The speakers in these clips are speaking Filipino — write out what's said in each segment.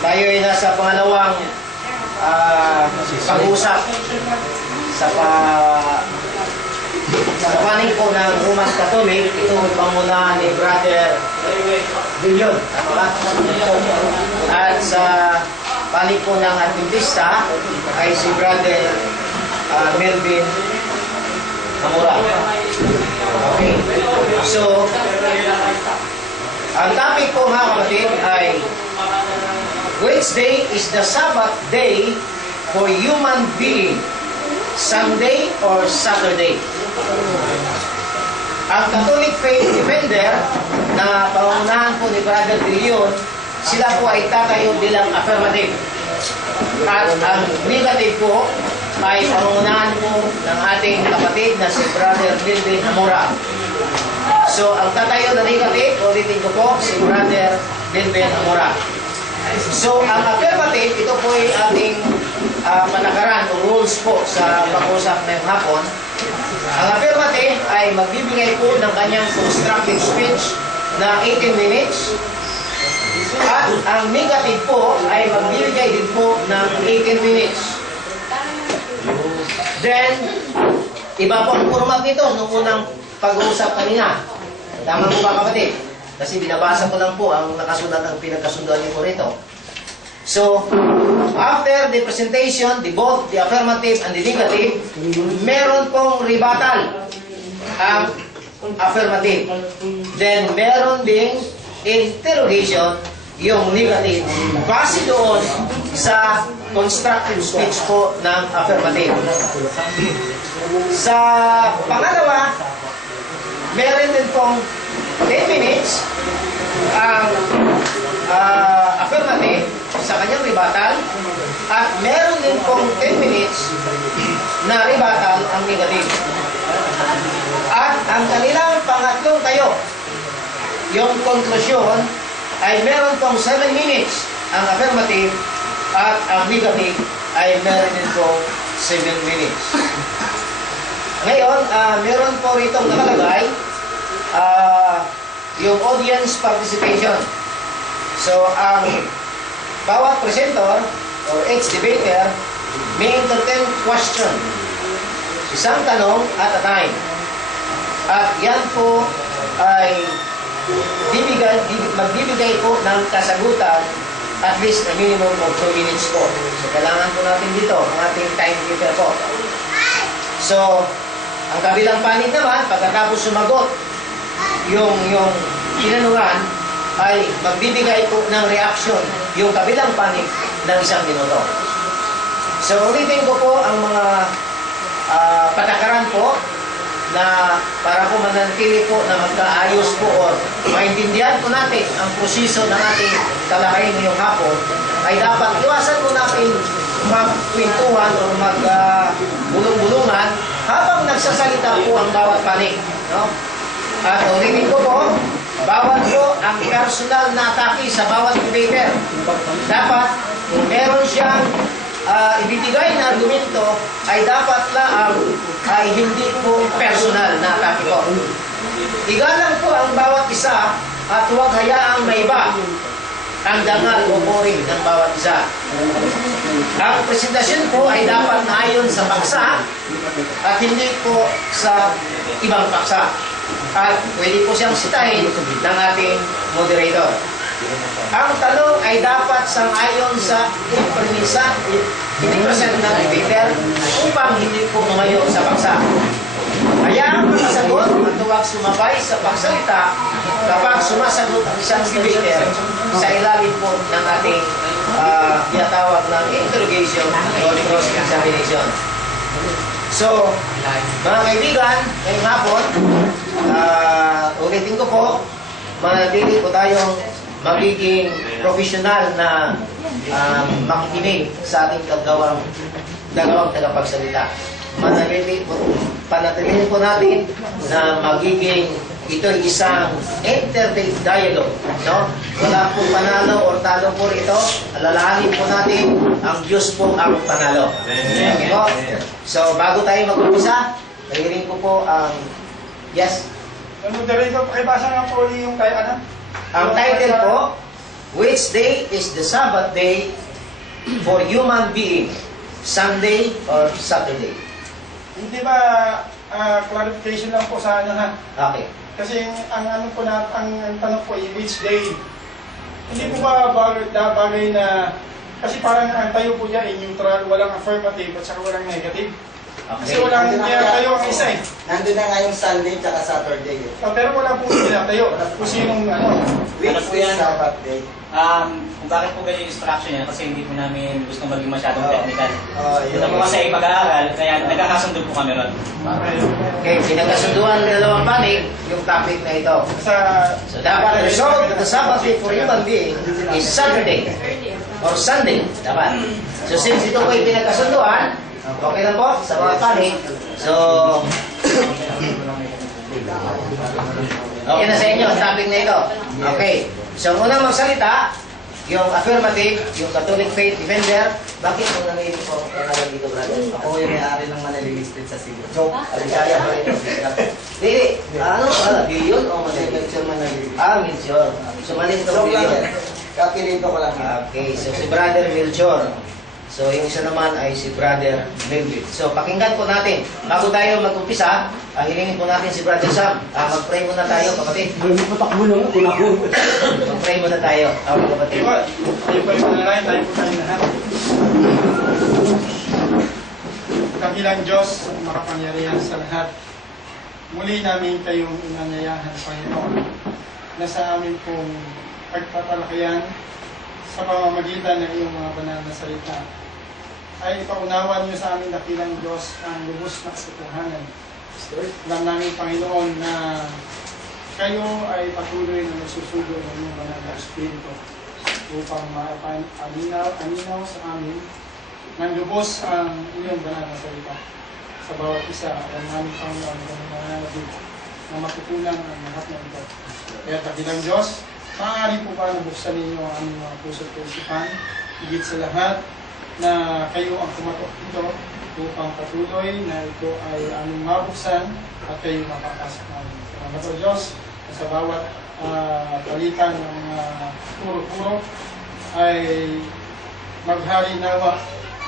Tayo ay nasa pangalawang pag-uusap sa panig po ng Roman Catholic. Ito ay pangunahan ni Brother Villion. At sa panig po ng Adventista ay si Brother Melvin Amora. Okay. So, ang topic po mga kapatid ay Wednesday is the Sabbath day for human being, Sunday or Saturday. Ang Catholic Faith Defender na pangunahan po ni Brother Villion, sila po ay tatayo bilang affirmative. At ang negative po ay pangunahan po ng ating kapatid na si Brother Melvin Amora. So, ang tatayo na negative, ulitin ko po, si Brother Melvin Amora. So, ang affirmative, ito po ay ating patakaran o rules po sa pag-usap ngayong hapon. Ang affirmative ay magbibigay po ng kanyang constructive speech na 18 minutes. At ang negative po ay magbibigay din po ng 18 minutes. Then, iba po ang format nito nung unang pag-uusap kanina. Tama po ba kapatid? Kasi binabasa ko lang po ang nakasulat ng pinagkasunduan niyo po rito. So, after the presentation, both the affirmative and the negative, meron pong rebuttal ang affirmative. Then, meron ding interrogation yung negative. Base doon sa constructive speech po ng affirmative. Sa pangalawa, meron din pong 10 minutes ang affirmative sa kanyang rebuttal at meron din pong 10 minutes na rebuttal ang negative. At ang kanilang pangatlong tayo, yung conclusion, ay meron pong 7 minutes ang affirmative at ang negative ay meron din pong 7 minutes. Ngayon, meron po rito nakalagay yung audience participation. So, ang bawat presenter or each debater may entertain question. Isang tanong at a time. At yan po ay magbibigay po ng kasagutan at least a minimum of 2 minutes po. So, kailangan po natin dito ang ating timekeeper po. So, ang kabilang panig naman, pagkatapos sumagot yung tinanungan, ay magbibigay po ng reaction yung kabilang panig ng 1 minuto. So, ulitin ko po ang mga patakaran po na para po manatili po na magkaayos po o maintindihan po natin ang proseso ng ating talakayin ngayong hapon, ay dapat iwasan po natin magkwentuhan o magbulong-bulungan habang nagsasalita po ang bawat panig. No? At ulitin ko po, bawat po ang personal na atake sa bawat debater. Dapat, kung meron siyang ibibigay na argumento, ay dapat lang ay hindi po personal na atake po. Igalang po ang bawat isa at huwag hayaang maiba ang dangal o boring ng bawat isa. Ang presentasyon po ay dapat naayon sa paksa at hindi po sa ibang paksa. At pwede po siyang sitahin ng ating moderator. Ang tanong ay dapat sang-ayon sa premisa, hindi present ng debater upang hindi po umayo sa paksa. Kaya ang masagot at huwag sumabay sa pagsalita kapag sumasagot ang isang debater sa ilalim po ng ating tinatawag ng interrogation o cross-examination. So, mga kaibigan, ngayong hapon, ulitin ko po, manatili po tayong magiging professional na makikinig sa ating dalawang tagapagsalita. Panatilihin po natin na magiging ito'y isang entertained dialogue. No? Wala po panalo or talo po rito. Alalahanin po natin ang Diyos po ang panalo. Okay po? So, bago tayo mag-umpisa, nahiling ko po ang yes? Ano, Director, pakibasa nga po yung kay ano? Ang title po, which Which day is the Sabbath day for human being? Sunday or Saturday? Hindi ba, clarification lang po sa ano ha? Okay. Kasi ang ano po na, ang tanong po ay which day? Hindi po ba bagay na, kasi parang ang tayo po niya ay neutral, walang affirmative at saka walang negative. Kasi Okay. walang tayo ang isa eh. Nandun na nga yung Sunday tsaka Saturday. Pero wala po tayo. Kung sinong ano. Which Ano po is yan? Sabbath day. Kung bakit po ganyan yung instruction niya, kasi hindi po namin gusto maging masyadong technical. Yun. Ito po kasi ay pag-aaral, kaya nagkakasundo po kami ron. Okay, pinagkasunduan ng dalawang panig yung topic na ito. So dapat the result of the Sabbath day for human being is Saturday or Sunday. Dapat. So since ito po ay pinagkasunduan, okay lang po sa mga panig. So, okay na sa inyo ang topic na ito. Okay. So, unang magsalita, yung affirmative, yung Catholic Faith Defender. Bakit mo nanginig po ang pangalan dito, brother? Ako yung may-ari ng Manila Street sa Cebu. Joke. Aligaya pa rin. Hindi. Ano? Billion o Lecture Manila. Melchor. So, mali ito Joke lang billion. yan. Kapilito ko lang. Okay. So, si brother Melchor. So, yung isa naman ay si brother Melvin. So, pakinggan po natin. Bago tayo mag-umpisa, hilingin po natin si brother Sam. Mag-pray muna tayo, kapatid. Mag-pray muna tayo, kapatid. Tayo po yung manalay, tayo po tayo lahat. Kabilang Diyos, makapangyarihan sa lahat. Muli namin kayong inanyayahan, Panginoon, na sa amin pong pagpapalakayan sa pamamagitan ng iyong mga banal na salita ay ipaunawan niyo sa aming dakilang Diyos ang lubos na katotohanan. Alam namin, Panginoon, na kayo ay patuloy na nagsusugo ng iyong banal na Espiritu upang aninaw sa amin ng lubos ang iyong banal na salita. Sa bawat isa, alam namin, Panginoon, na nananabig na matutunan ang lahat ng ito. Kaya dakilang Diyos, maaari po ba nabuksan ninyo ang aming mga puso at isipan, higit sa lahat, na kayo ang kumatok dito upang patuloy na ito ay aming mabuksan at kayo mapapasok namin. Salamat o Diyos, na sa bawat palitan ng mga puro-puro ay maghari nawa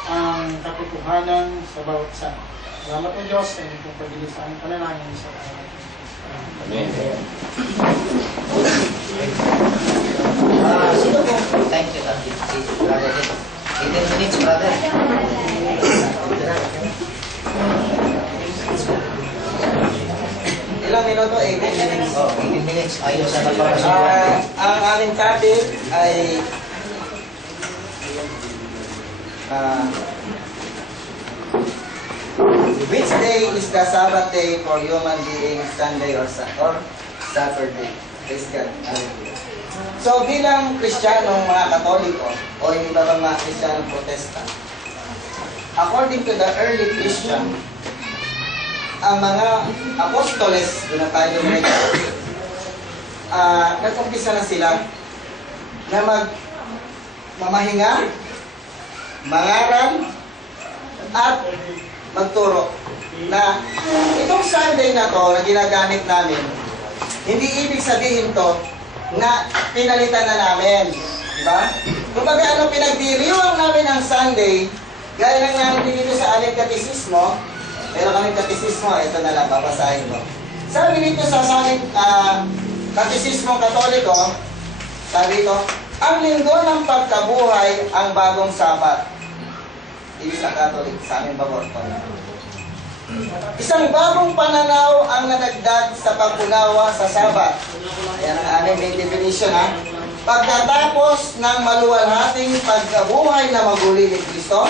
ang katotohanan sa bawat isa. Salamat o Diyos sa inyong pagdilis sa aming panalangin sa pangalan. Amen. Sino po? Thank you, brother. 18 minutes, brother. Ilang minuto? 18 minutes. Oh, 18 minutes. Ayos sa nagpapasukan. Ang aming topic ay which day is the Sabbath day for human being, Sunday or Saturday? Praise God. Hallelujah. So bilang Kristiyanong mga Katoliko o yung iba bang mga Kristiyanong Protestant, according to the early Christian, ang mga apostoles, doon na tayo nag-umpisa na sila na mamahinga, mangaral, at magturo. Na itong Sunday na to na ginagamit namin, hindi ibig sabihin to na pinalitan na namin. Diba? Kumbaga ano pinagdiriwang namin ang Sunday, gaya lang namin dito sa aming katisismo, pero kami katisismo, ito na lang, babasahin ko. Sabi dito sa aming katisismo katoliko, sabi ito, ang linggo ng pagkabuhay ang bagong Sabat. Ibig sa Katolik, sa aming baborto. Isang bagong pananaw ang nadagdag sa pagkunawa sa Sabat. Ayan ang aming main definition ha. Pagkatapos ng maluwalhating pagkabuhay na maguli ni Kristo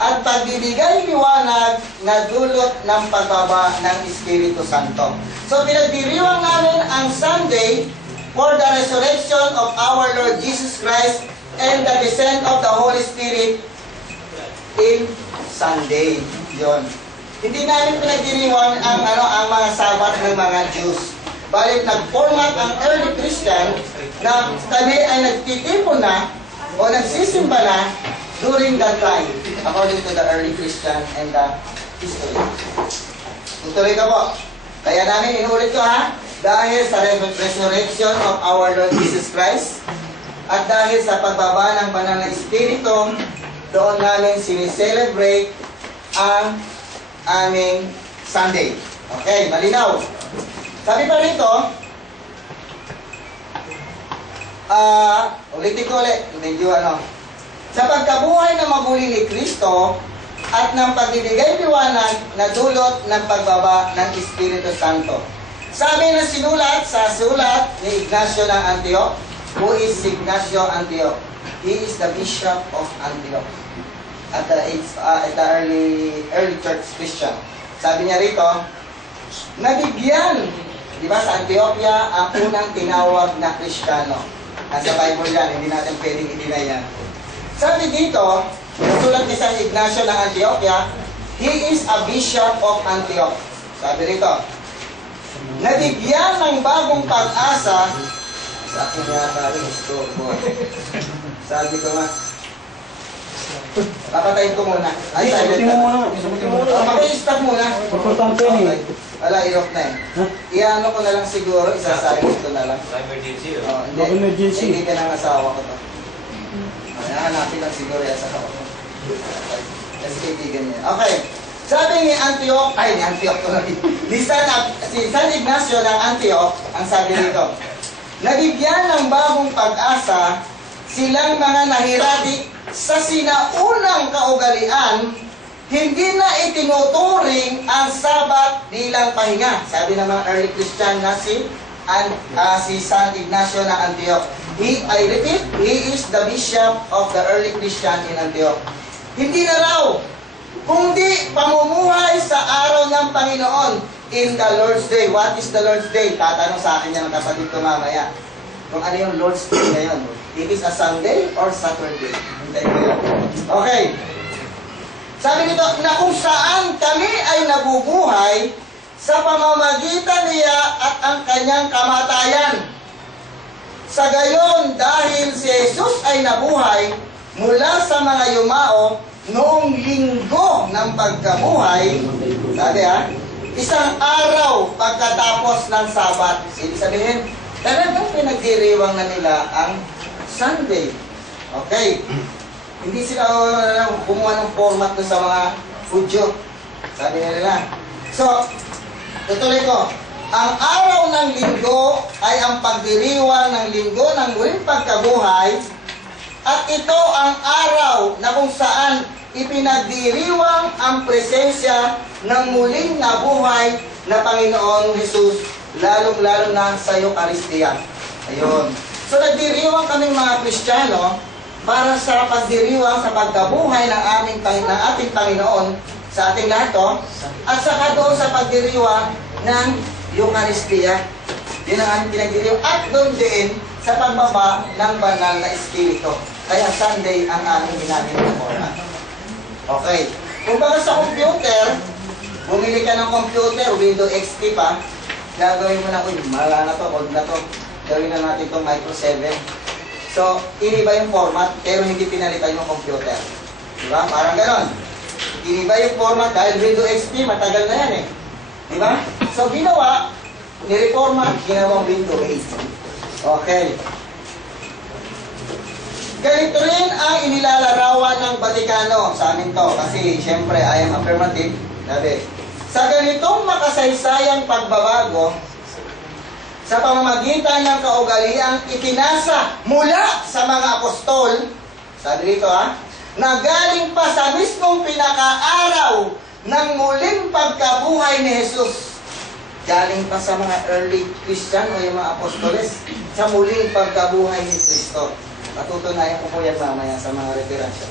at pagbibigay liwanag na dulot ng pagbaba ng Espiritu Santo. So pinagdiriwang namin ang Sunday for the resurrection of our Lord Jesus Christ and the descent of the Holy Spirit in Sunday. Yon. Hindi namin pinagdiriwang ang mga Sabat ng mga Jews. Balik nag-format ang early Christian na kami ay nagtitipon na o nagsisimba na during that time, according to the early Christian and the history. Tutuloy ka po. Kaya namin inulit ko ha, dahil sa resurrection of our Lord Jesus Christ at dahil sa pagbaba ng banal na Espiritu, doon namin sinicelebrate ang aming Sunday. Okay, malinaw. Sabi pa rito, ulitin ko ulit, medyo sa pagkabuhay na mabuli ni Kristo at ng pagbibigay liwanag na dulot ng pagbaba ng Espiritu Santo. Sabi na sinulat sa sulat ni Ignacio ng Antioch. Who is Ignacio Antioch? He is the Bishop of Antioch at the early church Christian. Sabi niya rito, nabigyan, di ba, sa Antioquia ang unang tinawag na Kristiyano. Nasa Bible yan, hindi natin pwedeng i-deny yan. Sabi dito, sulat ni San Ignacio ng Antioquia, he is a bishop of Antioch. Sabi rito, nabigyan ng bagong pag-asa, sa akin yata rin, sabi ko nga, papatayin ko muna. Ay, silent na. Papatay-stop muna. Importante Okay. Wala, i-off na eh. Iano ko na lang siguro, isasayin ko na lang. Emergency, Hindi ka ng asawa ko to. Hanapin lang siguro yung asawa ko. Kasi kaibigan niya. Okay. Sabi ni Antioch, si San Ignacio ng Antioch, ang sabi nito, nabigyan ng bagong pag-asa silang mga nahirati sa sinaunang kaugalian, hindi na itinuturing ang Sabat bilang pahinga. Sabi ng mga early Christian na si San Ignacio ng Antioch. I repeat, he is the bishop of the early Christian in Antioch. Hindi na raw, kundi pamumuhay sa araw ng Panginoon in the Lord's Day. What is the Lord's Day? Tatanong sa akin yan ng kapatid ko mamaya. Kung ano yung Lord's Day ngayon. It is a Sunday or Saturday? Okay. Sabi nito, na kung saan kami ay nabubuhay sa pamamagitan niya at ang kanyang kamatayan. Sa gayon, dahil si Jesus ay nabuhay mula sa mga yumao noong linggo ng pagkabuhay, sabi isang araw pagkatapos ng Sabat. Ibig sabihin, talagang pinagdiriwang na nila ang Sunday. Okay. Hindi sila kumuha ng format sa mga Hudyo. Sabi nila. So, tutuloy ko. Ang araw ng linggo ay ang pagdiriwang ng linggo ng muling pagkabuhay, at ito ang araw na kung saan ipinagdiriwang ang presensya ng muling nabuhay na Panginoon Jesus, lalong-lalo na sa Eucharistia. Ayun. So nagdiriwang kaming mga Kristiyano para sa pagdiriwang sa pagkabuhay ng ating Panginoon sa ating lahat at saka doon sa pagdiriwang ng Eucharistia. Yun ang aming pinagdiriwang at doon din sa pagbaba ng banal na Espiritu. Kaya Sunday ang aming ginamit na format. Okay. Kung baka sa computer, bumili ka ng computer, Windows XP pa, gagawin mo na, mala na to, old na to. Gawin na natin itong Micro 7. So, iniba yung format, pero hindi pinalitan yung computer. Diba? Parang ganon. Iniba yung format dahil Windows XP, matagal na yan eh. Diba? So, ginawa, nireformat, ginawang Windows 8. Okay. Ganito rin ang inilalarawan ng Vaticano sa amin to. Kasi, syempre, I am affirmative. Sabi, sa ganitong makasaysayang pagbabago, sa pamamagitan ng kaugaliang itinasa mula sa mga apostol, sabi dito na galing pa sa mismong pinakaaraw ng muling pagkabuhay ni Jesus. Galing pa sa mga early Christian o yung mga apostoles sa muling pagkabuhay ni Kristo. Patutunayan ko po yan mamaya sa mga referansya.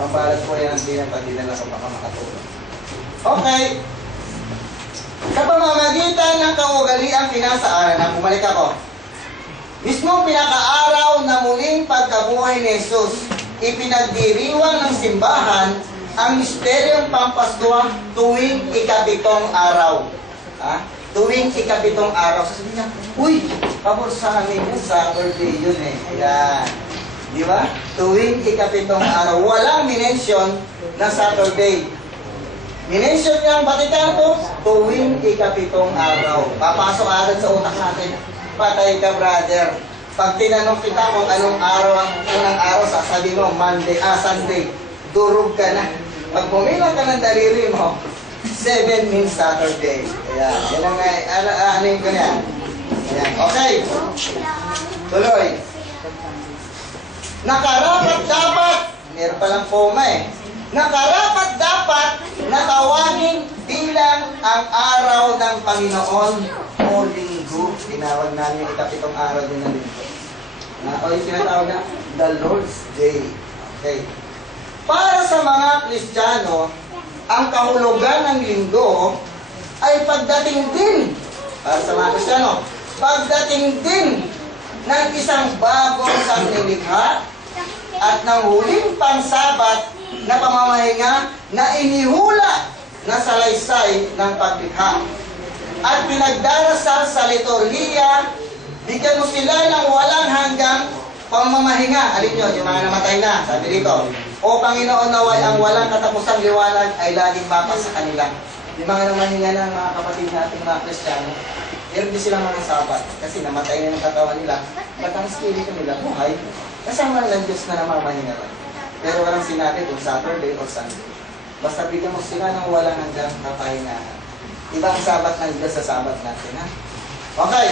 Pampalat po yan ang bilang pag dinala ko baka makatulong. Okay. Sa pamamagitan ng kaugaliang pinasaaran, bumalik ako. Mismong pinakaaraw na muling pagkabuhay ni Jesus, ipinagdiriwang ng simbahan ang misteryong Pampasko tuwing ikapitong araw. Tuwing ikapitong araw. Sasabihin niya, uy, pabor sa amin yun, Saturday yun eh. Ayan. Di ba? Tuwing ikapitong araw. Walang minensyon na Saturday. Minensyon niya ang Vaticano tuwing ikapitong araw. Papasok agad sa utak natin. Patay ka, brother. Pag tinanong kita kung anong araw ang unang araw, sasabi mo, Sunday. Durog ka na. Pag pumilang ka ng daliri mo, 7 means Saturday. Ayan. Yan ang anin ko niya. Ayan. Okay. Tuloy. Nakarapat dapat, meron palang FOMA eh. Nakarapat dapat na tawagin bilang ang araw ng Panginoon o linggo. Tinawag namin yung ikapitong araw din ng linggo. O yung tinatawag na the Lord's Day. Okay. Para sa mga Kristiyano, ang kahulugan ng linggo ay pagdating din, para sa mga Kristiyano, pagdating din ng isang bagong sanglilikha at ng huling pangsabat na pamamahinga na inihula na salaysay ng paglikha. At pinagdarasal sa liturhiya, bigyan mo sila ng walang hanggang pamamahinga. Alin yun? Yung mga namatay na. Sabi dito, O Panginoon, naway ang walang katapusang liwanag ay laging mapa sa kanila. Yung mga namahinga ng mga kapatid natin, mga Kristiyano, meron din silang mga sabat. Kasi namatay na ng katawan nila. Ba't ang spirito nila buhay? Kasama ng Diyos na namamahinga lang. Pero walang sinabi kung Saturday or Sunday. Basta bigyan mo sila ng walang hanggang kapahingahan. Iba ang sabat ng Diyos sa sabat natin, ha? Okay.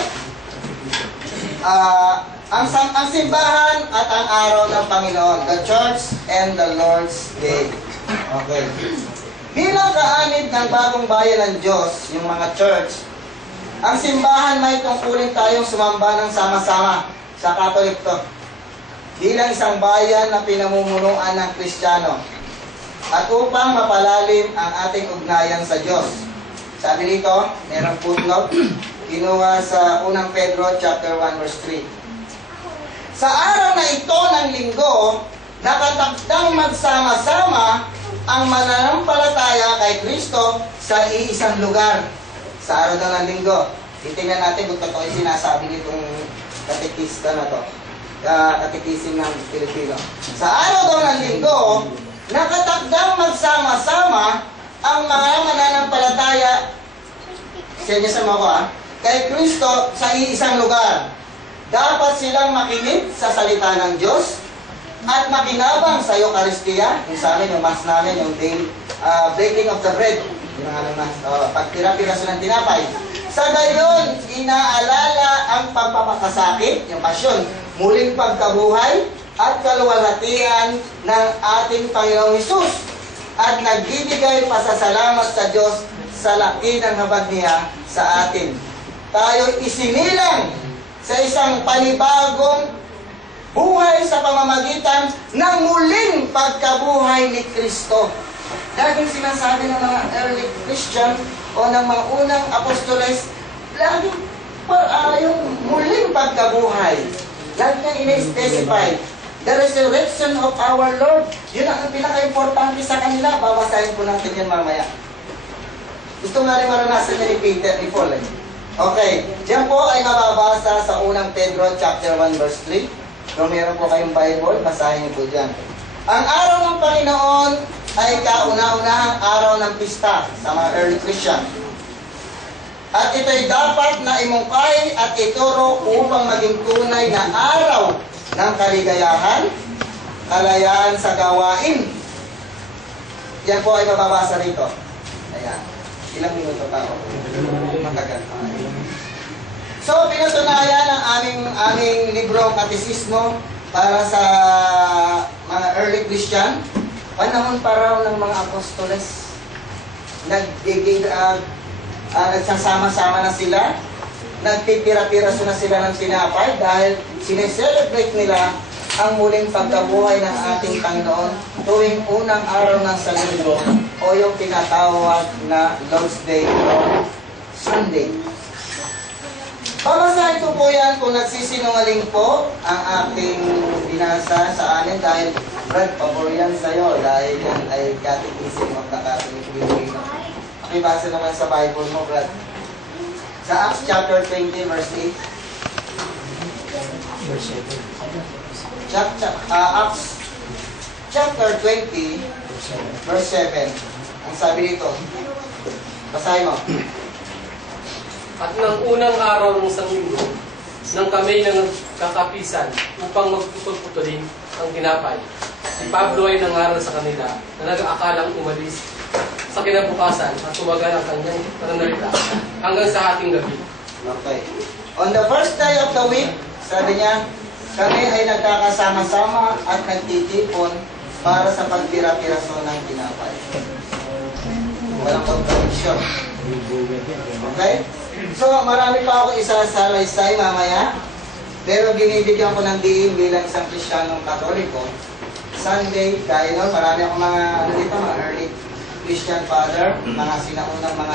Ang simbahan at ang araw ng Panginoon, the Church and the Lord's Day. Okay. Bilang kaanib ng bagong bayan ng Diyos, yung mga church, ang simbahan may tungkulin tayong sumamba ng sama-sama sa Katolik to. Bilang isang bayan na pinamumunuan ng Kristiyano at upang mapalalim ang ating ugnayan sa Diyos. Sabi dito, merong footnote, kinuha sa 1 Pedro chapter 1 verse 3. Sa araw na ito ng linggo, nakatakdang magsama-sama ang mananampalataya kay Kristo sa iisang lugar. Sa araw daw ng linggo, titingnan natin kung totoo yung sinasabi nitong katekista na to. Katekism ng Pilipino. Sa araw daw ng linggo, nakatakdang magsama-sama ang mga mananampalataya, senyasan mo ko kay Kristo sa iisang lugar. Dapat silang makinig sa salita ng Diyos at makinabang sa Eucharistia, yung sa amin, yung mass namin, yung daily breaking of the bread, yung pagtira-piraso ng tinapay. Sa gayon, inaalala ang pagpapakasakit, yung pasyon, muling pagkabuhay at kaluwalhatian ng ating Panginoong Hesus at nagbibigay pasasalamat sa Diyos sa laki ng habag niya sa atin. Tayo isinilang sa isang panibagong buhay sa pamamagitan ng muling pagkabuhay ni Kristo. Laging sinasabi ng mga early Christian o ng mga unang apostoles, laging yung muling pagkabuhay. Lagi niya ina-specify. The resurrection of our Lord. Yun ang pinaka-importante sa kanila. Babasahin po natin yan mamaya. Gusto nga rin maranasan niya ni Peter, ni Paul. Okay. Diyan po ay mababasa sa 1 Pedro chapter 1 verse 3. Kung meron po kayong Bible, basahin niyo po dyan. Ang araw ng Panginoon ay kauna-unahang araw ng pista sa mga early Christian. At ito'y dapat na imungkay at ituro upang maging tunay na araw ng kaligayahan, kalayaan sa gawain. Yan po ay mababasa rito. Ayan. Ilang minuto pa ako. Matagal pa. So, pinatunayan ang aming librong katisismo para sa mga early Christian. Panahon pa raw ng mga apostoles. Nagsasama-sama na sila. Nagpipira-piraso na sila ng tinapay dahil sineselebrate nila ang muling pagkabuhay ng ating Panginoon tuwing unang araw ng Sanlinggo o yung tinatawag na Lord's Day o Sunday. Pamasahin ko po yan kung nagsisinungaling po ang ating binasa sa amin dahil Brad, pabor yan sa'yo dahil yan ay Catechism of the Catholic Filipino. Pakibasa naman sa Bible mo, Brad. Sa Acts chapter 20 verse 8. Verse 7. Acts chapter 20 verse 7. Ang sabi dito. Basahin mo. At ng unang araw ng Sanlinggo, nang kami ng kakapisan upang magpuputulin ang tinapay. Si Pablo ay nangaral sa kanila na nag-aakalang umalis sa kinabukasan at tumagal ang kanyang pananalita hanggang sa hating gabi. Okay. On the first day of the week, sabi niya, kami ay nagkakasama-sama at nagtitipon para sa pagpira-piraso ng tinapay. Walang contradiction. Okay? So, marami pa ako isasalaysay mamaya. Pero binibigyan ko ng diin bilang isang Kristiyanong Katoliko. Sunday, dahil nun, marami akong mga early Christian father, mga sinaunang mga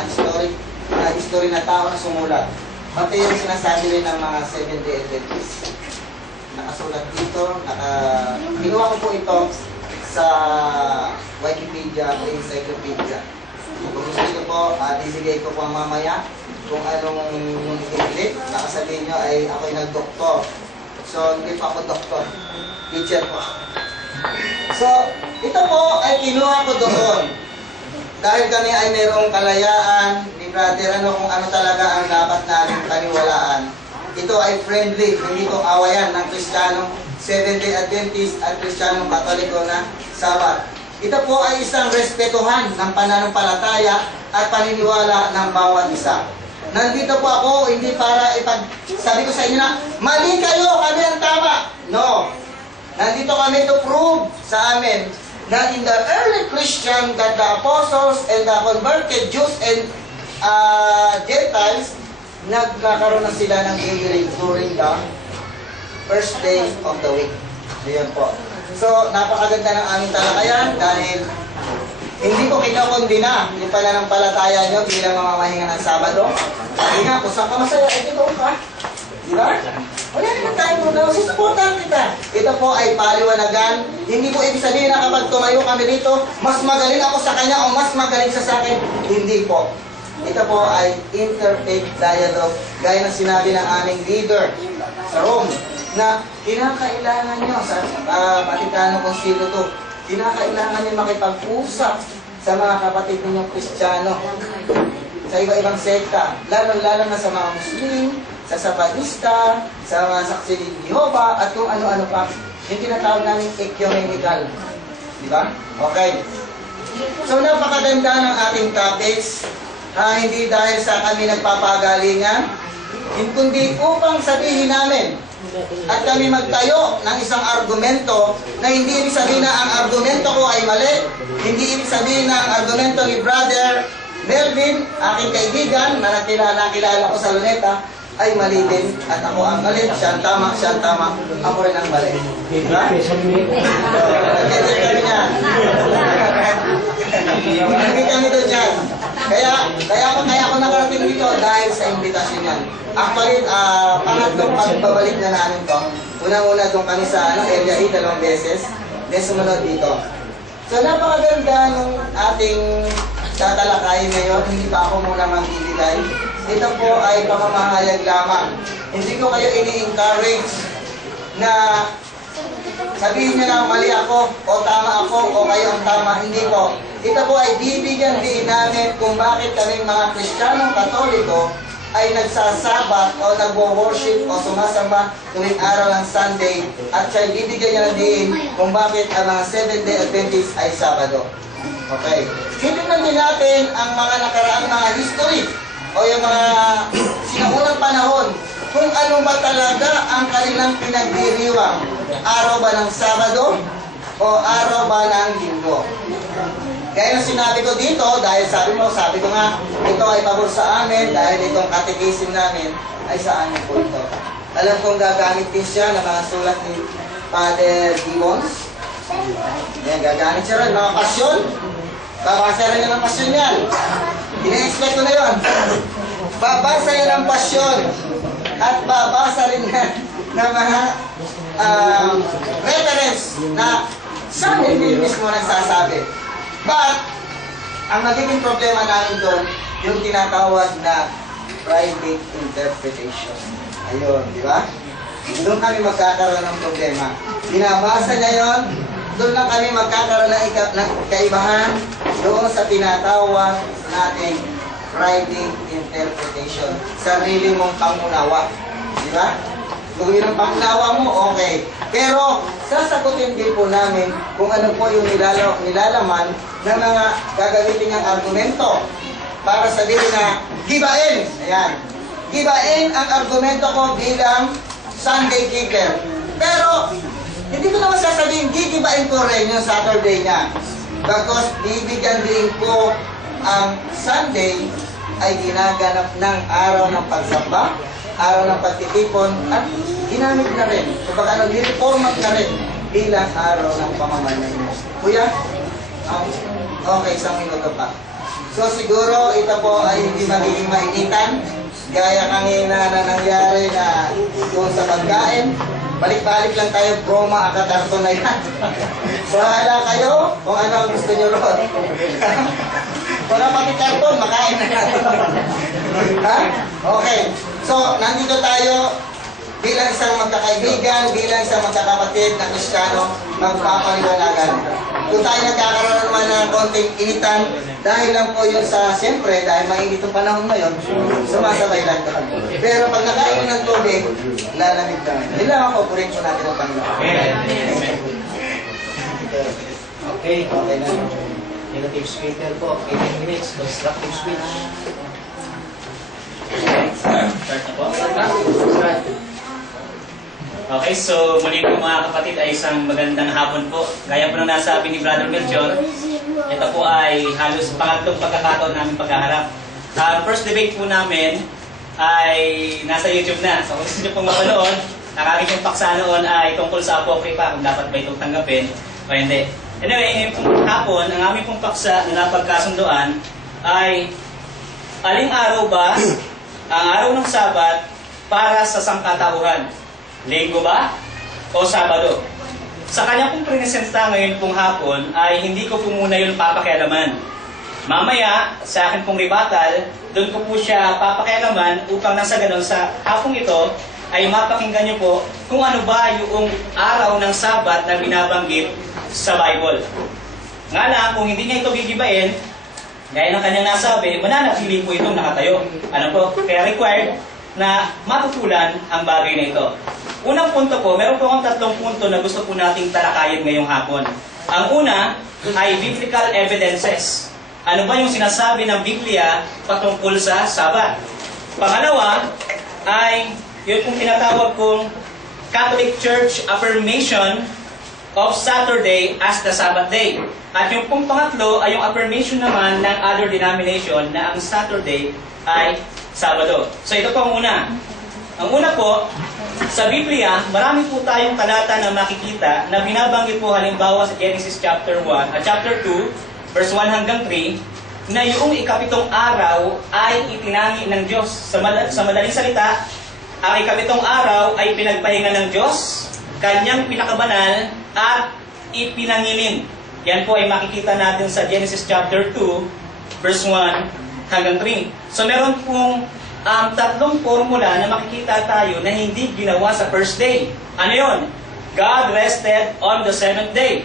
history na tao na sumulat. Pati yung sinasabi rin ng mga Seventh-day Adventists. Nakasulat dito, kinuha ko po ito sa Wikipedia, Encyclopedia. Kung gusto nyo po, bibigay ko po mamaya kung anong i-click. Nakasabihin nyo ay ako'y nag-doktor. So, hindi pa ako doktor. Teacher po. So, ito po ay kinuha ko doon. Dahil kami ay mayroong kalayaan ni brother, kung ano talaga ang dapat namin paniwalaan. Ito ay friendly, hindi ko awayan ng Kristiyanong Seventh-day Adventist at Kristiyanong Katoliko na Sabat. Ito po ay isang respetuhan ng pananampalataya at paniniwala ng bawat isa. Nandito po ako hindi para sabi ko sa inyo na mali kayo, kami ang tama. No. Nandito kami to prove sa amin na in the early Christian that the apostles and the converted Jews and Gentiles, nagkakaroon na sila ng gathering during the first day of the week. Ayan po. So, napakaganda ng aming talakayan dahil hindi ko kinakondina yung pananampalataya nyo bilang mamamahinga ng Sabado. Sabi nga, kung saan ka masaya, ay ito ka. Di ba? Wala naman tayo muna. Susuportahan kita. Ito po ay paliwanagan. Hindi po ibig sabihin na kapag tumayo kami dito, mas magaling ako sa kanya o mas magaling siya sa akin. Hindi po. Ito po ay interfaith dialogue. Gaya ng sinabi ng aming leader sa Rome, na kinakailangan nyo sa Vaticano Concilio to, kinakailangan nyo makipag-usap sa mga kapatid ninyong Kristiyano sa iba-ibang sekta, lalo-lalo na sa mga Muslim, sa Sabatista, sa mga Saksi ni Jehovah, at kung ano-ano pa. Yung tinatawag namin ecumenical. Di ba? Okay. So, napakaganda ng ating topics. Hindi dahil sa kami nagpapagalingan, kundi upang sabihin namin at kami magtayo ng isang argumento na hindi ibig sabihin na ang argumento ko ay mali, hindi ibig sabihin na ang argumento ni Brother Melvin, aking kaibigan na nakilala ko sa Luneta, ay mali din at ako ang mali, siya ang tama, ako rin ang mali. Diba? Nagkita kami niyan. Nagkita kami doon yan. Kaya ako nakarating dito dahil sa imbitasyon yan. Actually, pangatlong pagbabalik na namin to. Unang-una doon kami sa area A, 2 beses. Then sumunod dito. So napakaganda ng ating tatalakayin ngayon. Hindi pa ako muna magbibigay. Ito po ay pamamahayag lamang. Hindi ko kayo ini-encourage na sabihin nyo na mali ako, o tama ako, o kayo ang tama. Hindi po. Ito po ay bibigyan din namin kung bakit kaming mga Kristiyanong Katoliko ay nagsasabat o nagwo-worship o sumasamba tuwing araw ng Sunday, at siya bibigyan niya ng diin kung bakit ang mga Seventh-day Adventists ay Sabado. Okay. Titignan din natin ang mga nakaraang mga history o yung mga sinaunang panahon kung ano ba talaga ang kanilang pinagdiriwang. Araw ba ng Sabado o araw ba ng Linggo? Kaya nung sinabi ko dito, dahil sabi ko nga, ito ay pabor sa amin dahil itong catechism namin ay sa amin po ito. Alam kong gagamit din siya ng mga sulat ni Father Gibbons. Yan, gagamit siya rin, mga pasyon. Babasa rin niya ng pasyon yan. Ina-expect ko na yun. Babasa niya ng pasyon. At babasa rin na ng mga reference na siya hindi mismo nagsasabi. But, ang magiging problema namin doon, yung tinatawag na private interpretation. Ayun, di ba? Doon kami magkakaroon ng problema. Binabasa niya yun, doon lang kami magkakaroon ng kaibahan doon sa tinatawag nating private interpretation. Sarili mong pangunawa. Di ba? Kung yun ang pangunawa mo, okay. Pero sasagutin din po namin kung ano po yung nilalaman ng mga gagamitin niyang argumento para sabihin na gibain. Ayan. Gibain ang argumento ko bilang Sunday kicker. Pero hindi ko naman sasabihin gigibain ko rin yung Saturday niya. Because bibigyan din ko ang Sunday ay ginaganap ng araw ng pagsamba, araw ng pagtitipon, at ginamit na rin. Kumbaga ni-reformat na rin bilang araw ng pamamayan mo. Kuya? Okay, 1 minuto pa. So siguro ito po ay hindi magiging mainitan, gaya kanina na nangyari na doon sa pagkain. Balik-balik lang tayo, broma, akatarto na yan. Bahala kayo kung ano ang gusto nyo ron. Wala pati karton, makain na natin. Ha? Okay. So, nandito tayo bilang isang magkakaibigan, bilang isang magkakapatid na Kristiyano, magpapaliwanagan. Kung tayo nagkakaroon naman ng konting initan, dahil lang po yun sa, siyempre, dahil mainit ang panahon ngayon, sumasabay lang doon. Pero pag nakain ng tubig, lalamig lang. Yun lang ang paborito po natin ang Panginoon. Okay. Okay na. Negative speaker po, 18 minutes, constructive speech. Start na po. Okay, so muli po mga kapatid ay isang magandang hapon po. Gaya po ng nasabi ni Brother Melchor, ito po ay halos pangatlong pagkakataon namin pagkaharap. First debate po namin ay nasa YouTube na. So kung gusto nyo pong mapanood, ang aking pong paksa noon ay tungkol sa Apokripa, kung dapat ba itong tanggapin o hindi. Anyway, ngayong hapon, ang aming pong paksa na napagkasunduan ay aling araw ba ang araw ng Sabat para sa sangkatauhan? Linggo ba o Sabado? Sa kanya pong presenta ngayon pong hapon ay hindi ko po muna yung papakialaman. Mamaya, sa akin pong rebuttal, doon ko po siya papakialaman upang nasa ganun sa hapong ito ay mapakinggan niyo po kung ano ba yung araw ng Sabat na binabanggit sa Bible. Nga lang, kung hindi niya ito gigibain, gaya ng kanyang nasabi, mananatili po itong nakatayo. Ano po? Kaya required na matutulan ang bagay na ito. Unang punto po, meron po akong 3 punto na gusto po nating talakayin ngayong hapon. Ang una ay biblical evidences. Ano ba yung sinasabi ng Biblia patungkol sa Sabat? Pangalawa ay yun pong tinatawag kong Catholic Church affirmation of Saturday as the Sabbath day. At yung pong pangatlo ay yung affirmation naman ng other denomination na ang Saturday ay Sabado. So ito po ang una. Ang una po, sa Biblia, marami po tayong talata na makikita na binabanggit po halimbawa sa Genesis chapter 1 at chapter 2, verse 1 hanggang 3, na yung ikapitong araw ay itinangi ng Diyos. Sa madaling salita, ang ikapitong araw ay pinagpahinga ng Diyos, kanyang pinakabanal at ipinangilin. Yan po ay makikita natin sa Genesis chapter 2, verse 1 hanggang 3. So meron pong 3 formula na makikita tayo na hindi ginawa sa first day. Ano yun? God rested on the 7th day.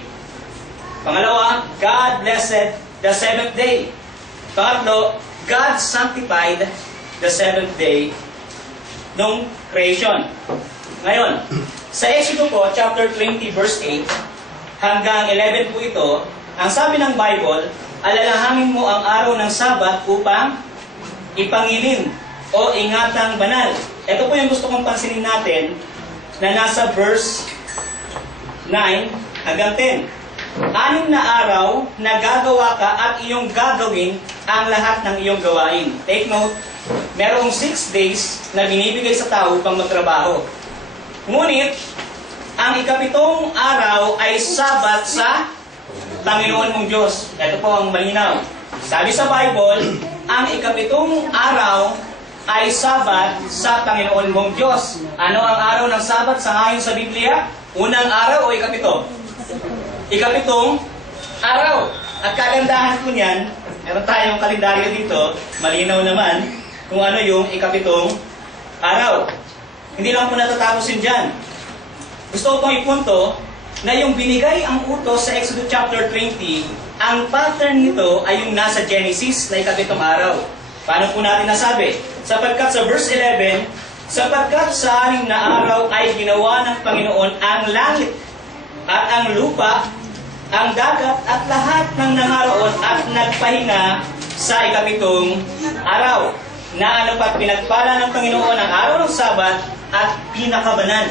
Pangalawa, God blessed the 7th day. Pangatlo, God sanctified the 7th day nung creation. Ngayon, sa Exodus po, chapter 20, verse 8, hanggang 11 po ito, ang sabi ng Bible, alalahanin mo ang araw ng Sabat upang ipangilin o ingatang banal. Ito po yung gusto kong pansinin natin na nasa verse 9 hanggang 10. 6 na araw na gagawa ka at iyong gagawin ang lahat ng iyong gawain. Take note, merong 6 days na binibigay sa tao upang magtrabaho. Ngunit, ang ikapitong araw ay Sabat sa Panginoon mong Diyos. Ito po ang malinaw. Sabi sa Bible, ang ikapitong araw ay Sabat sa Panginoon mong Diyos. Ano ang araw ng Sabat sa ngayon sa Biblia? Unang araw o ikapito? Ikapitong araw. At kagandahan po niyan, meron tayong kalendaryo dito, malinaw naman kung ano yung ikapitong araw. Hindi lang po natatapusin dyan. Gusto ko pong ipunto na yung binigay ang utos sa Exodus chapter 20, ang pattern nito ay yung nasa Genesis na ikapitong araw. Paano po natin nasabi? Sapagkat sa verse 11, Sapagkat sa 6 na araw ay ginawa ng Panginoon ang langit at ang lupa, ang dagat at lahat ng nangaroon at nagpahinga sa 7 araw. Na ano pa't pinagpala ng Panginoon ang araw ng Sabat at pinakabanal.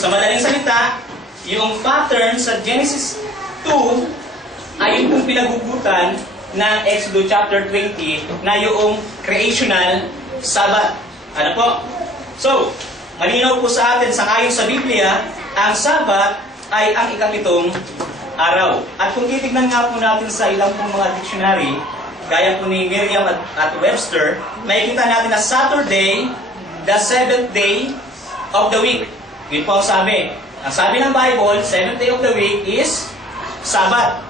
Sa madaling salita, yung pattern sa Genesis 2 ay yung kung pinagugutan ng Exodus chapter 20 na yung creational Sabat. Ano po? So, malinaw po sa atin, sangayon sa Biblia, ang Sabat ay ang 7 araw. At kung titignan nga po natin sa ilang pong mga dictionary, gaya po ni Merriam at Webster, makikita natin na Saturday, the 7th day of the week. Yun po ang sabi. Ang sabi ng Bible, 7th day of the week is Sabat.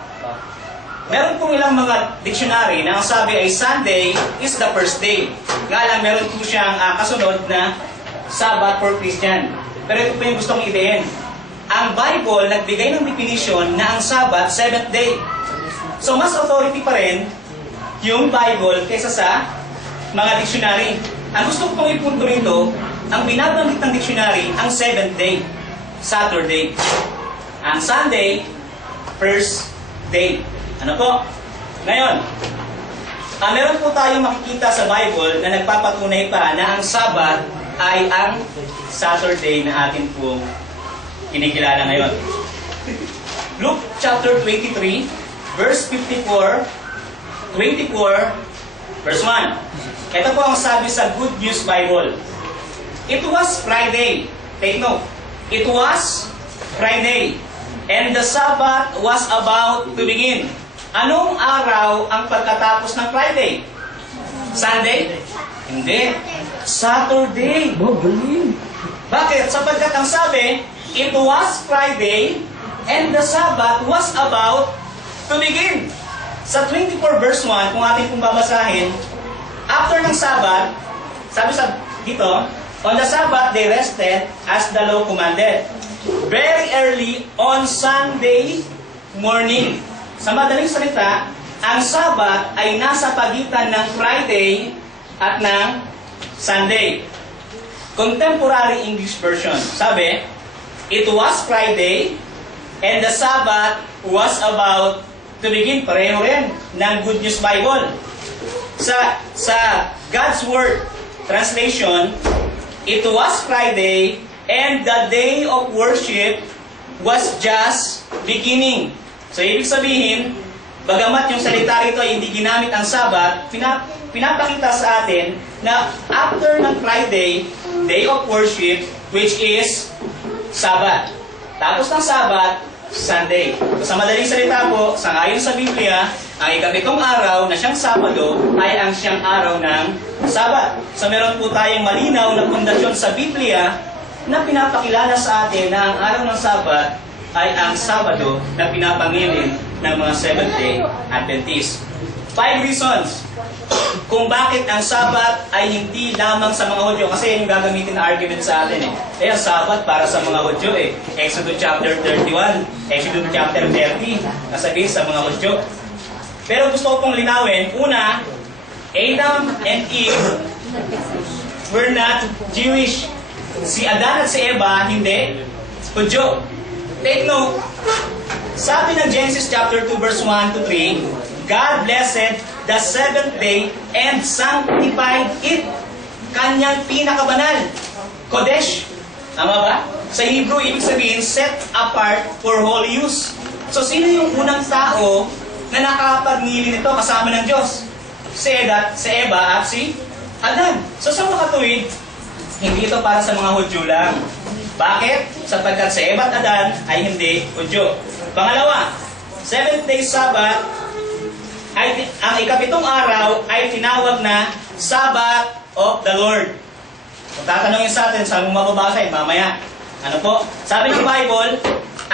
Meron pong ilang mga dictionary na ang sabi ay Sunday is the first day. Nga lang, meron po siyang kasunod na Sabbath for Christian. Pero ito po yung gusto kong idehin. Ang Bible nagbigay ng definition na ang Sabbath, 7th day. So, mas authority pa rin yung Bible kaysa sa mga dictionary. Ang gusto ko pong ipunto rito, ang binabanggit ng dictionary, ang 7th day, Saturday. Ang Sunday, first day. Ano po? Ngayon, meron po tayong makikita sa Bible na nagpapatunay pa na ang Sabat ay ang Saturday na atin pong kinikilala ngayon. Luke chapter 23, verse 54, 24, verse 1. Ito po ang sabi sa Good News Bible. It was Friday. Take note. It was Friday. And the Sabbath was about to begin. Anong araw ang pagkatapos ng Friday? Sunday? Hindi. Saturday. Bakit? Sapagkat ang sabi, it was Friday and the Sabbath was about to begin. Sa 24 verse 1, kung ating pong babasahin, after ng Sabbath, sabi sa dito, on the Sabbath they rested as the law commanded. Very early on Sunday morning. Sa madaling salita, ang Sabbath ay nasa pagitan ng Friday at ng Sunday. Contemporary English version, sabi, it was Friday and the Sabbath was about to begin. Pareho rin ng Good News Bible. Sa God's Word translation, it was Friday and the day of worship was just beginning. So, ibig sabihin, bagamat yung salita rito ay hindi ginamit ang Sabat, pinapakita sa atin na after ng Friday, day of worship, which is Sabat. Tapos ng Sabat, Sunday. So, sa madaling salita po, sangayon sa Biblia, ang 7 araw na siyang Sabado ay ang siyang araw ng Sabat. So, meron po tayong malinaw na pundasyon sa Biblia na pinapakilala sa atin na ang araw ng Sabat ay ang Sabado na pinapangilin ng mga Seventh-day Adventists. 5 reasons kung bakit ang Sabat ay hindi lamang sa mga Hudyo. Kasi yung gagamitin na argument sa atin ang Sabat para sa mga Hudyo Exodus chapter 31, Exodus chapter 30, nasabihin sa mga Hudyo. Pero gusto ko pong linawin, una, Adam and Eve were not Jewish. Si Adan at si Eva, hindi Hudyo. Take note, sabi ng Genesis chapter 2 verse 1 to 3, God blessed the seventh day and sanctified it. Kanyang pinakabanal. Kodesh. Tama ba? Sa Hebrew, ibig sabihin, set apart for holy use. So, sino yung unang tao na nakapagngili nito kasama ng Diyos? Si Eva at si Adan. So, sa makatuwid, hindi ito para sa mga Hudyo lang. Bakit? Sapagkat si Eva at Adan ay hindi Hudyo. Pangalawa, 7th day Sabbath, ay, ang 7 araw ay tinawag na Sabbath of the Lord. Kung tatanungin sa atin, saan mo mababasa mamaya? Ano po? Sabi ng Bible,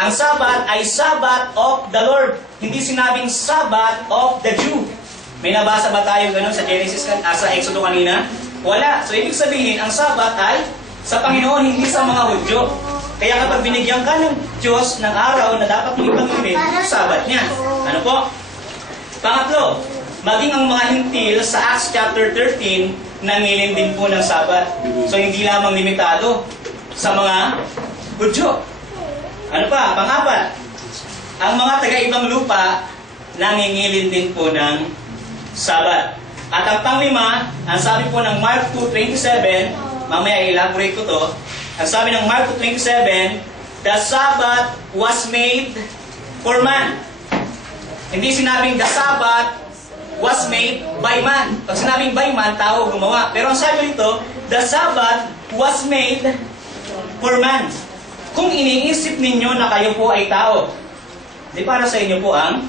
ang Sabbath ay Sabbath of the Lord. Hindi sinabing Sabbath of the Jew. May nabasa ba tayo ganun sa Genesis, sa Exodus kanina? Wala. So, ibig sabihin, ang Sabbath ay sa Panginoon, hindi sa mga Hudyo. Kaya kapag binigyan ka ng Diyos ng araw na dapat mo ipangilin, yung Sabbath niya. Ano po? Pangatlo, maging ang mga hintil sa Acts chapter 13, nangilin din po ng Sabat. So hindi lamang limitado sa mga Hudyo. Ano pa? Pang-apat, ang mga taga-ibang lupa nangingilin din po ng Sabat. At ang pang-lima, ang sabi po ng Mark 2:27, mamaya i-elaborate ko to, ang sabi ng Mark 2:27, the Sabbath was made for man. Hindi sinabing the Sabbath was made by man. Pag sinabing by man, tao gumawa. Pero ang sabi nito, the Sabbath was made for man. Kung iniisip ninyo na kayo po ay tao, di para sa inyo po ang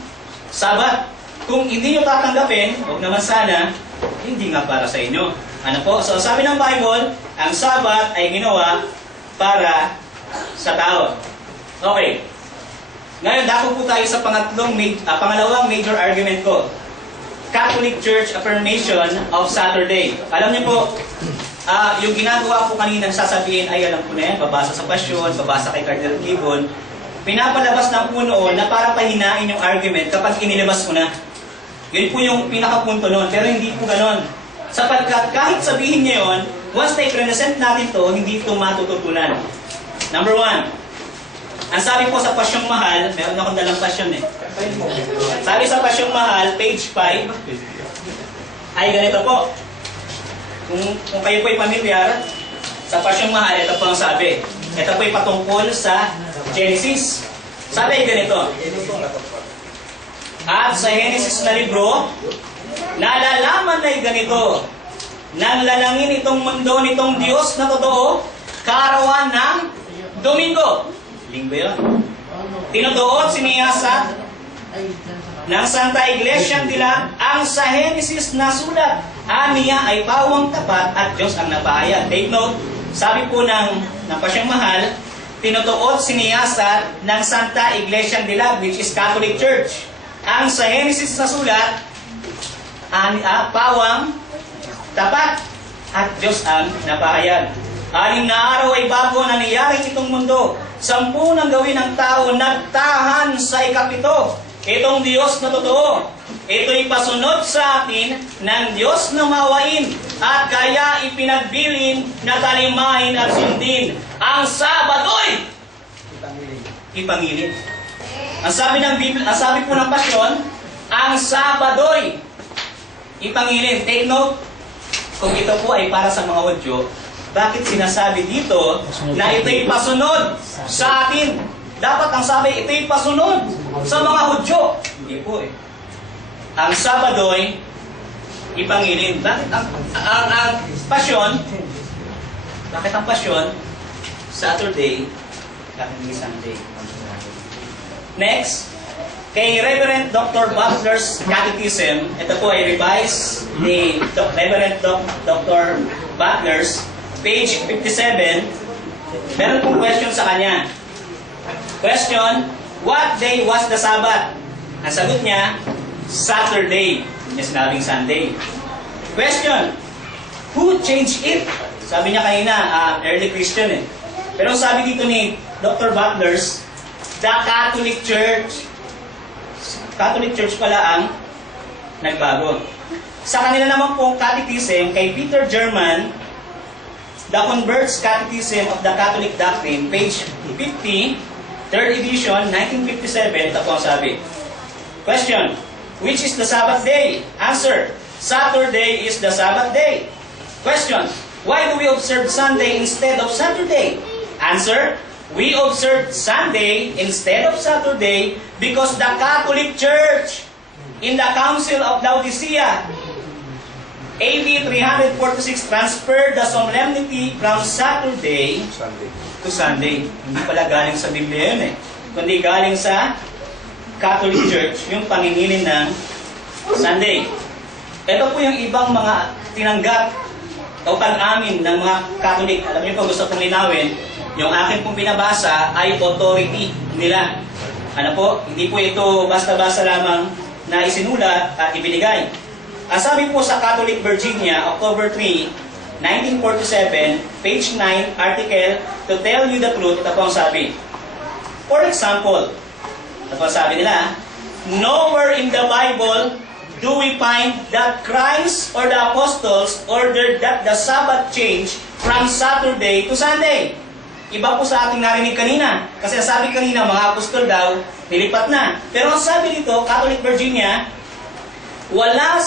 Sabat. Kung hindi nyo tatanggapin, huwag naman sana, hindi nga para sa inyo. Ano po? So sabi ng Bible, ang Sabat ay ginawa para sa tao. Okay. Ngayon, dako po tayo sa pangalawang major argument ko. Catholic Church affirmation of Saturday. Alam niyo po, yung ginagawa po kanina sasabihin, ay alam ko na yan, babasa sa Pasyon, babasa kay Cardinal Gibbon, pinapalabas ng noon na para pahinain yung argument kapag inilabas mo na. Yun po yung pinakapunto noon, pero hindi po ganon. Sapagkat kahit sabihin niya yun, once na i-present natin to, hindi ito matututunan. Number one, ang sabi po sa Pasyong Mahal, meron akong dalang pasyon eh. Sabi sa Pasyong Mahal, page 5, ay ganito po. Kung kayo po'y pamilyar, sa Pasyong Mahal, ito po ang sabi. Ito po'y patungkol sa Genesis. Sabi ay ganito. At sa Genesis na libro, nalalaman ay ganito, nang lalangin itong mundo nitong Diyos na totoo, kaarawan ng Domingo. Linggo yun. Tinutuot siniyasat ng Santa Iglesia nila ang sa Genesis na sulat. Aniya ay pawang tapat at Diyos ang napahayag. Take note, sabi po ng Pasyong Mahal, tinutuot siniyasat ng Santa Iglesia nila, which is Catholic Church. Ang sa Genesis na sulat, pawang tapat at Diyos ang napahayag. 6 na araw ay bago nangyari itong mundo. 10 nang gawin ng tao, nagtahan sa ikapito. Itong Diyos na totoo, ito'y pasunod sa atin ng Diyos na mawain at kaya ipinagbilin na talimahin at sundin. Ang Sabado'y ipangilin. Ang sabi ng Biblia, ang sabi po ng Pasyon, ang Sabado'y ipangilin. Take note, kung ito po ay para sa mga Hudyo, bakit sinasabi dito na ito'y pasunod sa atin? Dapat ang sabi, ito'y pasunod sa mga Hudyo. Hindi po eh. Ang Sabado'y ipangilin. Bakit ang Pasyon, bakit ang Pasyon, Saturday, bakit hindi Sunday? Next, kay Reverend Dr. Butler's Catechism, ito po ay revised ni Reverend Dr. Butler's, page 57, meron pong question sa kanya. Question, what day was the Sabbath? Ang sagot niya, Saturday. Hindi niya sinabing Sunday. Question, who changed it? Sabi niya kanina, early Christian eh. Pero sabi dito ni Dr. Butler's, the Catholic Church. Catholic Church pala ang nagbago. Sa kanila naman pong catechism, kay Peter German, The Convert's Catechism of the Catholic Doctrine, page 50, 3rd edition, 1957, ito po ang sabi. Question, which is the Sabbath day? Answer, Saturday is the Sabbath day. Question, why do we observe Sunday instead of Saturday? Answer, we observe Sunday instead of Saturday because the Catholic Church in the Council of Laodicea, AD 346, transferred the solemnity from Saturday to Sunday. Hindi pala galing sa Biblia yun eh. Kundi galing sa Catholic Church, yung pangingilin ng Sunday. Ito po yung ibang mga tinanggap o pag-amin ng mga Catholic. Alam niyo po, gusto kong linawin, yung akin pong binabasa ay authority nila. Ano po? Hindi po ito basta-basta lamang na isinulat at ibinigay. Ang sabi po sa Catholic Virginia, October 3, 1947, page 9, article, to tell you the truth, ito po ang sabi. For example, ito po ang sabi nila, nowhere in the Bible do we find that Christ or the apostles ordered that the Sabbath change from Saturday to Sunday. Iba po sa ating narinig kanina. Kasi sabi kanina, mga apostol daw, nilipat na. Pero ang sabi dito, Catholic Virginia, wala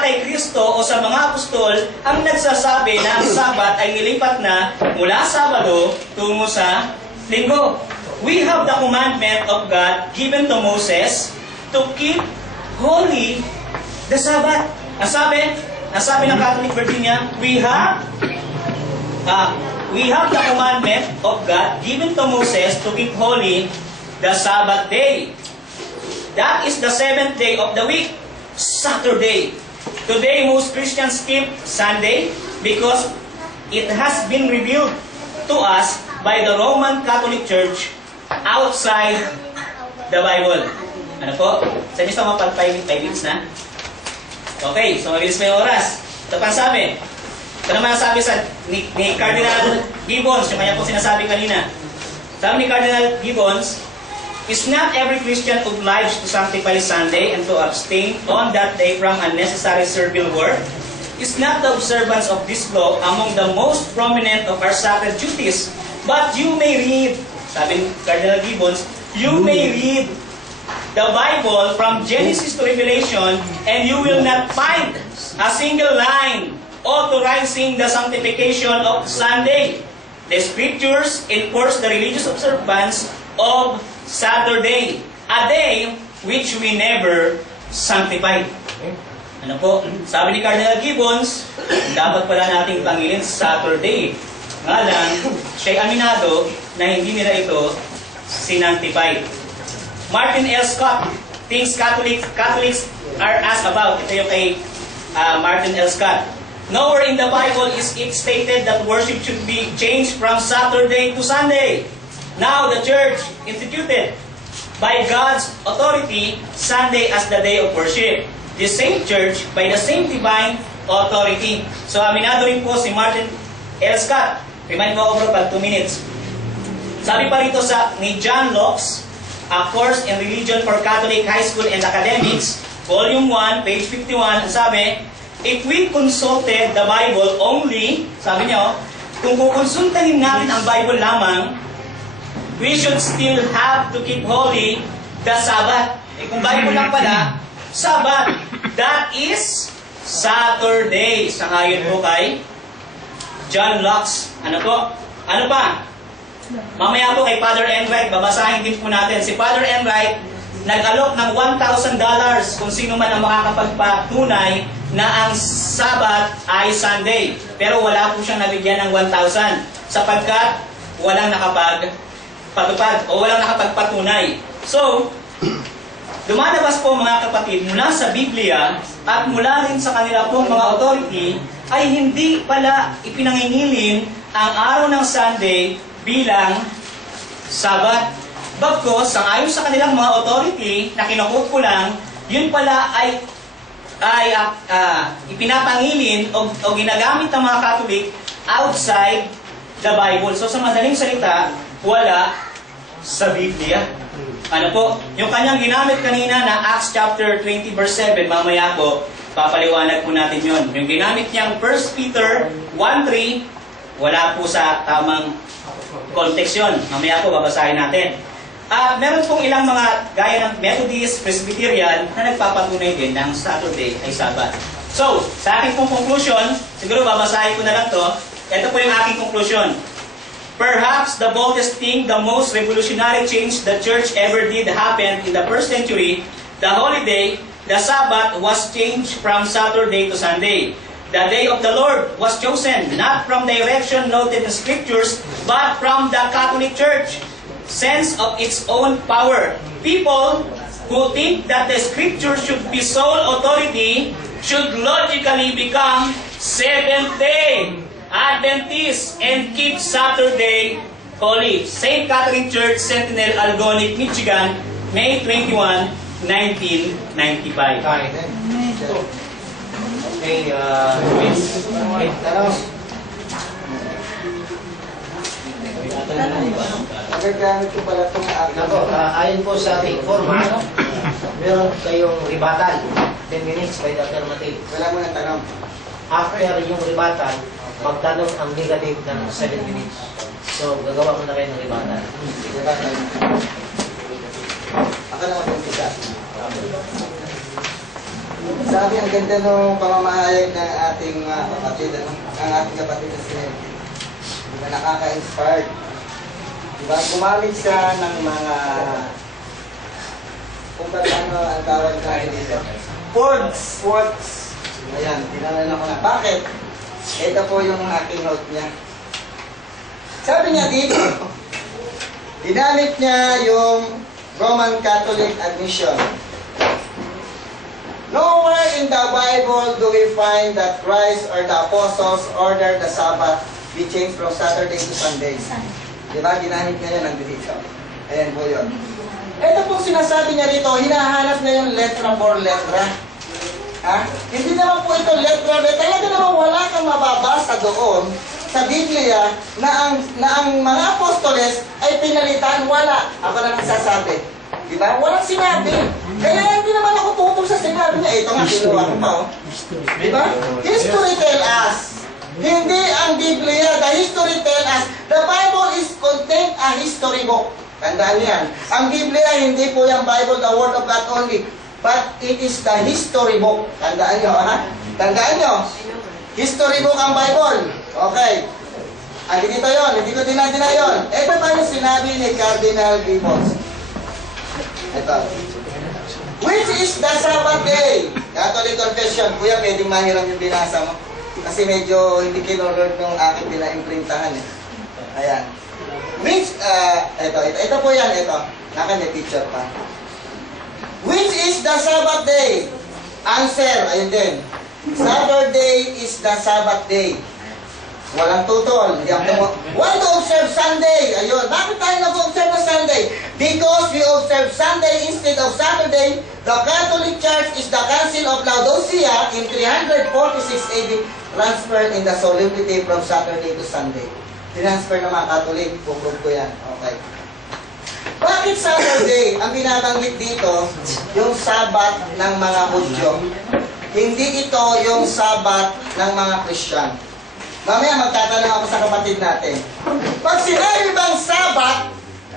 kay Kristo o sa mga apostol ang nagsasabi na ang Sabat ay nilipat na mula Sabado tungo sa Linggo. We have the commandment of God given to Moses to keep holy the Sabbath. Ang sabi ng Catholic Virginia, we have the commandment of God given to Moses to keep holy the Sabbath day. That is the 7th day of the week, Saturday. Today, most Christians keep Sunday because it has been revealed to us by the Roman Catholic Church outside the Bible. Ano po? Sa inyo sa mga 5 minutes na? Okay, so mabilis pa yung oras. Ito pang sabi. Ito naman sabi ni Cardinal Gibbons, yung kanya po sinasabi kanina. Sabi ni Cardinal Gibbons, is not every Christian obliged to sanctify Sunday and to abstain on that day from unnecessary servile work? Is not the observance of this law among the most prominent of our sacred duties? But you may read, sabi ni Cardinal Gibbons, you may read the Bible from Genesis to Revelation and you will not find a single line authorizing the sanctification of Sunday. The Scriptures enforce the religious observance of Saturday, a day which we never sanctified. Ano po? Sabi ni Cardinal Gibbons, dapat pala nating pangilin Saturday. Nga lang, siya'y aminado na hindi nila ito sinantified. Martin L. Scott thinks Catholics are asked about. Ito yung kay Martin L. Scott. Nowhere in the Bible is it stated that worship should be changed from Saturday to Sunday. Now the church instituted by God's authority Sunday as the day of worship. The same church by the same divine authority. So aminado rin po si Martin L. Scott. Remind mo over pag 2 minutes. Sabi pa rito ni John Locke's A Course in Religion for Catholic High School and Academics, Volume 1, page 51, sabi, if we consulted the Bible only, sabi niyo, kung kukonsultahin natin ang Bible lamang, we should still have to keep holy the Sabbath. Kung Bible lang pala, Sabbath, that is Saturday. Sangayon po kay John Locke. Ano po? Ano pa? Mamaya po kay Father Enright, babasahin din po natin. Si Father Enright, nag-alok ng $1,000 kung sino man ang makakapagpatunay na ang Sabbath ay Sunday. Pero wala po siyang nabigyan ng 1,000 sapagkat walang nakapagpatupad o walang nakapagpatunay. So, lumalabas po mga kapatid mula sa Biblia at mula rin sa kanila pong mga authority ay hindi pala ipinangingilin ang araw ng Sunday bilang Sabat. Bagkos, ayon sa kanilang mga authority na kinukot ko lang, yun pala ay ipinapangilin o ginagamit ng mga Catholic outside the Bible. So sa madaling salita, wala sa Biblia. Ano po? Yung kanyang ginamit kanina na Acts chapter 20 verse 7, mamaya po, papaliwanag po natin yun. Yung ginamit niyang 1 Peter 1:3, wala po sa tamang context yun. Mamaya po babasahin natin. Meron pong ilang mga gaya ng Methodist, Presbyterian na nagpapatunay din ng Saturday ay Sabbath. So, sa aking pong conclusion, siguro babasahin ko na lang to. Ito po yung aking conclusion. Perhaps the boldest thing, the most revolutionary change the church ever did happened in the first century. The holiday, the Sabbath, was changed from Saturday to Sunday. The day of the Lord was chosen not from the direction noted in Scriptures, but from the Catholic Church. Sense of its own power. People who think that the Scripture should be sole authority should logically become Seventh-day Adventists and keep Saturday holy. St. Catherine Church, Sentinel, Algonic, Michigan, May 21, 1995. Okay, tanong. Magagamit ko pala itong aking. Ayon po sa ating format, meron kayong rebuttal. 10 minutes by the affirmative. Wala mo ng tanong. After yung rebuttal, magtanong ang negative ng 7 minutes. So, gagawa ko na kayo ng rebuttal. Diba? Ako na mag-umpisa. Sabi, ang ganda ng pamamahayag ng ating kapatid, ang ating kapatid na si Nelly. Diba, nakaka-inspired. Diba, gumamit siya ng mga, kung ano ang tawag natin dito. Words. Ayan, tinanong ko na. Bakit? Ito po yung aking note niya. Sabi niya dito, ginamit niya yung Roman Catholic admission. Nowhere in the Bible do we find that Christ or the apostles ordered the Sabbath be changed from Saturday to Sunday. Diba? Ginamit niya yun dito. Ayan po yun. Ito pong sinasabi niya rito, hinahanap niya yung letra for letra. Ha? Hindi naman po ito letra. Talaga naman wala kang mababasa doon sa Biblia na ang mga apostoles ay pinalitan. Wala. Ako na nagsasabi. Diba? Walang sinabi. Kaya hindi naman ako tutol sa sinabi niya. Ito nga, kinuha ko pa. Oh. Diba? History tell us. Hindi ang Biblia. The history tell us. The Bible is contained a history book. Tandaan yan. Ang Biblia, hindi po yung Bible, the Word of God only. But it is the history book. Tandaan nyo, ha? Tandaan nyo. History book ang Bible. Okay. Andi dito yun. Hindi ko dinadina yun. Ito pa yung sinabi ni Cardinal Gibbons. Ito. Which is the Sabbath day? Catholic Confession. Kuya, pwedeng mahiram yung binasa mo. Kasi medyo hindi kinulord nung aking pinaimprintahan. Ayan. Which, ito po yan, ito. Naka may picture pa. Which is the Sabbath day? Answer, ayun din. Saturday is the Sabbath day. Walang tutol. Why to observe Sunday? Ayun. Bakit tayo nag-observe na Sunday? Because we observe Sunday instead of Saturday. The Catholic Church is the Council of Laodicea in 346 AD transferred in the solemnity from Saturday to Sunday. Transfer ng mga Catholic. Puprove ko yan. Okay. Bakit Saturday? Ang binabanggit dito, yung Sabat ng mga Hudyo. Hindi ito yung Sabat ng mga Christian. Mamaya magtatanong ako sa kapatid natin. Pag sinabi bang Sabat,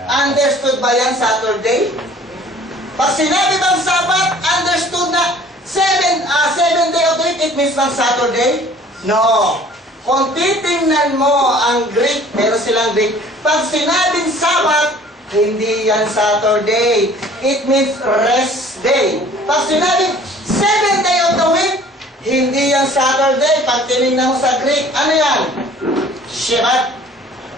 understood ba yan Saturday? Pag sinabi bang Sabat, understood na 7 day of the week, it means bang Saturday? No. Kung titingnan mo ang Greek, meron silang Greek. Pag sinabing Sabat, hindi yan Saturday. It means rest day. Pag sinabing 7 day of the week, hindi yan Saturday. Pag tinignan mo sa Greek, ano yan? Shebat.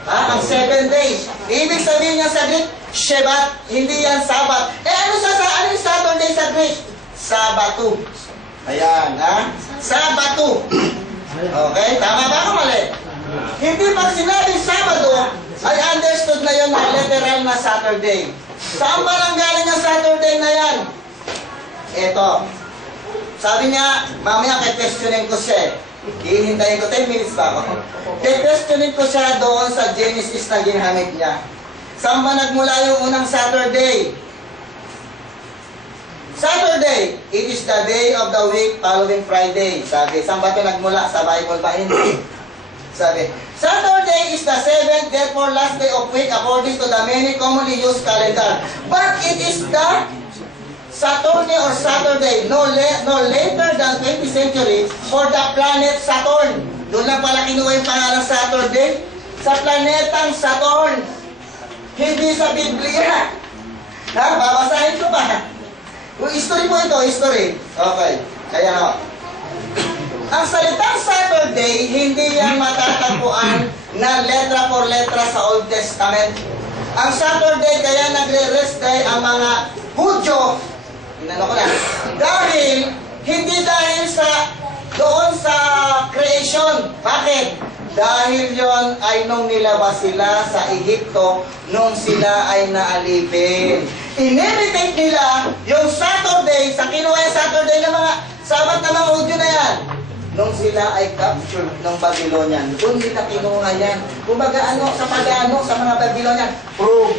Ang 7 days. Ibig sabihin niya sa Greek, Shebat. Hindi yan Sabat. Ano yung Saturday sa Greek? Sabatu. Ayan, ha? Sabatu. Okay? Tama ba o mali? Hindi pag sinabing Sabado, ay understood na yun na literal na Saturday. Saan ba nang galing ang Saturday na yan? Ito. Sabi niya, mamaya kay-questionin ko siya. Hihintayin ko, 10 minutes pa ako. Kay-questionin ko siya doon sa Genesis na ginamit niya. Saan ba nagmula yung unang Saturday? Saturday, it is the day of the week following Friday. Sabi, saan ba ito nagmula? Sa Bible ba? Hindi. Sabi, Saturday is the 7th, therefore last day of week according to the many commonly used calendar. But it is the Saturday or Saturday, no later than 20th century for the planet Saturn. Doon lang pala kinuha yung pangalan Saturday. Sa planetang Saturn. Hindi sa Biblia. Ha? Babasahin ko pa. History po ito, history. Okay. Kaya no. Ang salitang Saturday, hindi yan matatagpuan na letra por letra sa Old Testament. Ang Saturday, kaya nagre-rest day ang mga Hudyo. Inano ko na. Hindi dahil doon sa creation. Bakit? Dahil yon ay nung nilabas sila sa Egypto, nung sila ay naalipin. Inimitate nila yung Saturday, sa kinuha yung Saturday ng mga Sabat na mga Hudyo na yan. Nung sila ay captured ng Babylonian, doon nila kinuha yan. Kumbaga sa pag-ano sa mga Babylonian, prove,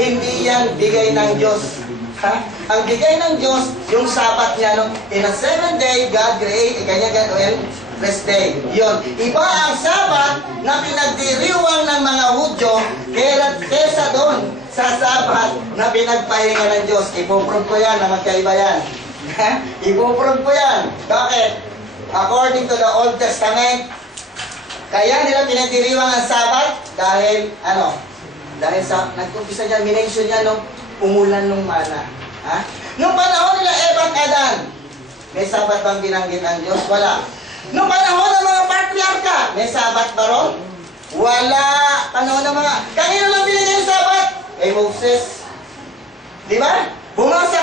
hindi yan bigay ng Diyos. Ha? Ang bigay ng Diyos, yung sabat niya, no? In a 7th day, God created, kanya God will rest day. Yun. Iba ang sabat na pinagdiriwang ng mga Hudyo kesa doon sa sabat na pinagpahinga ng Diyos. Ipoprove ko yan na magkaiba yan. Ipoprove ko yan. Bakit? According to the Old Testament, kaya nila pinagdiriwang ang sabat dahil, dahil sa, nag-umpisa niya, minention niya nung umulan ng mana. Ha? Nung panahon nila Eva at Adan, may sabat bang binanggit ang Diyos? Wala. Nung panahon ng mga patriarka, may sabat ba ron? Wala. Panahon ng mga, kanino lang binigay yung sabat? Kay Moses. Di ba? Bumasa